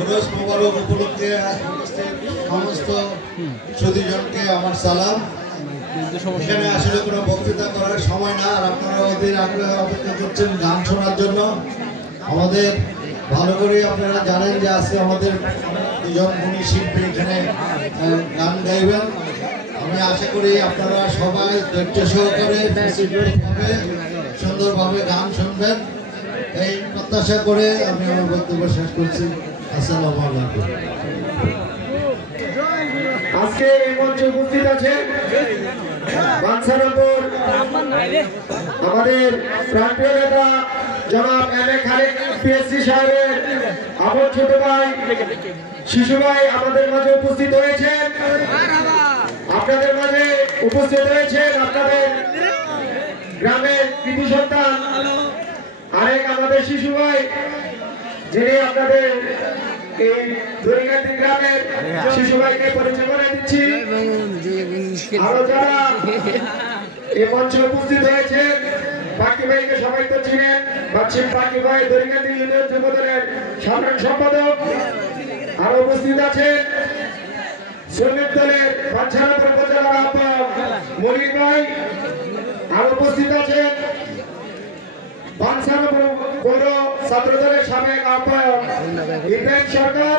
উরুস মোবারক উপলক্ষে সমস্ত সুধীজনকে আমার সালাম। এখানে আসলে কোনো বক্তৃতা করার সময় না, আর আপনারা অধীর আগ্রহ অপেক্ষা করছেন গান শোনার জন্য। আমাদের ভালো করে আপনারা জানেন যে আজকে আমাদের দুজন গুণী শিল্পী এখানে গান গাইবেন। আমি আশা করি আপনারা সবাই ধৈর্য সহকারে সুন্দরভাবে গান শুনবেন, এই প্রত্যাশা করে আমি আমার বক্তব্য শেষ করছি। আসসালামু আলাইকুম। আজকে এই মঞ্চে উপস্থিত আছে বাঞ্ছানগর আমাদের প্রান্তীয় নেতা জনাব এম.এ. খালেদ পিএসসি সাহেবের আমার ছোট ভাই শিশু ভাই আমাদের মাঝে উপস্থিত হয়েছেন। আপনাদের মাঝে উপস্থিত হয়েছেন আপনাদের গ্রামের কৃতি সন্তান আরেক আমাদের শিশু ভাই, যিনি আপনাদের এই দরিকাতি গ্রামের শিশু ভাইকে পরিচয় করে দিচ্ছি। আরো যারা এই মঞ্চে উপস্থিত হয়েছে, বাকি ভাইকে সবাই তো চিনেন, বাচ্চিম বাকি ভাই দরিকাতি ইউনিয়ন যুবদলের সাধারণ সম্পাদক। আরো উপস্থিত আছেন শ্রমিক দলের বাঞ্ছানগর উপজেলার আহ্বায়ক মনির ভাই। আরো উপস্থিত আছেন বাঞ্ছানগর পৌর ছাত্র দলের সাবেক আহ্বায়ক ইব্রাহিম সরকার।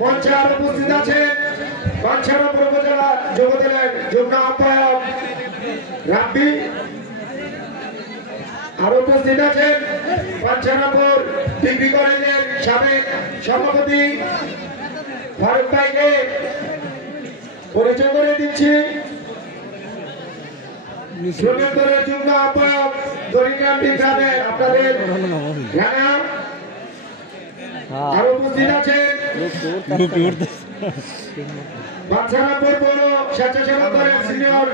মঞ্চে আরো উপস্থিত আছেন বাঞ্ছানগর উপজেলা যুবদলের যুগ্ম আহ্বায়ক রাব্বি। আরো উপস্থিত আছেন বাঞ্ছানগর ডিগ্রি কলেজের সাবেক সভাপতি ফারুক ভাইকে পরিচয় করে দিচ্ছি। শ্রমিক দলের যুগ্ম আহ্বায়ক দরিকান্দি গ্রামের আপনাদের রানা। আরো উপস্থিত আছেন বাঞ্ছানগর পৌর স্বেচ্ছাসেবক দলের সিনিয়র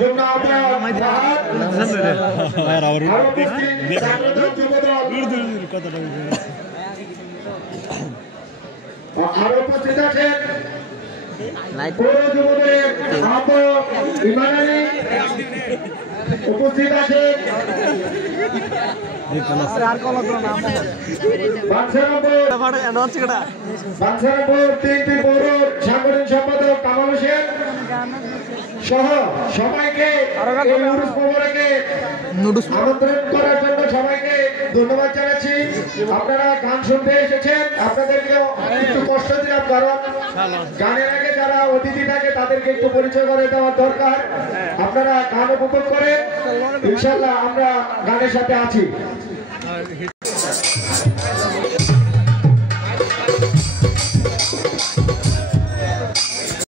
যুগ্ম আহ্বায়ক ফাহাদ। আরো উপস্থিত ছাত্রদল যুবদল। আরো উপস্থিত আছেন পৌর যুবদলের আহ্বায়ক ইমান আলী। উপস্থিত আছেন বাঞ্ছানগর তিনটি পৌর সাংগঠনিক সম্পাদক কামাল হোসেন সহ সবাইকে আমন্ত্রণ করার জন্য সবাইকে ধন্যবাদ জানাচ্ছি। আপনারা গান শুনতে এসেছেন, আপনাদেরকে একটু কষ্ট দিলাম, কারণ গানের আগে যারা অতিথি থাকে তাদেরকে একটু পরিচয় করে দেওয়ার দরকার। আপনারা গান উপভোগ করেন, ইনশাল্লাহ আমরা গানের সাথে আছি।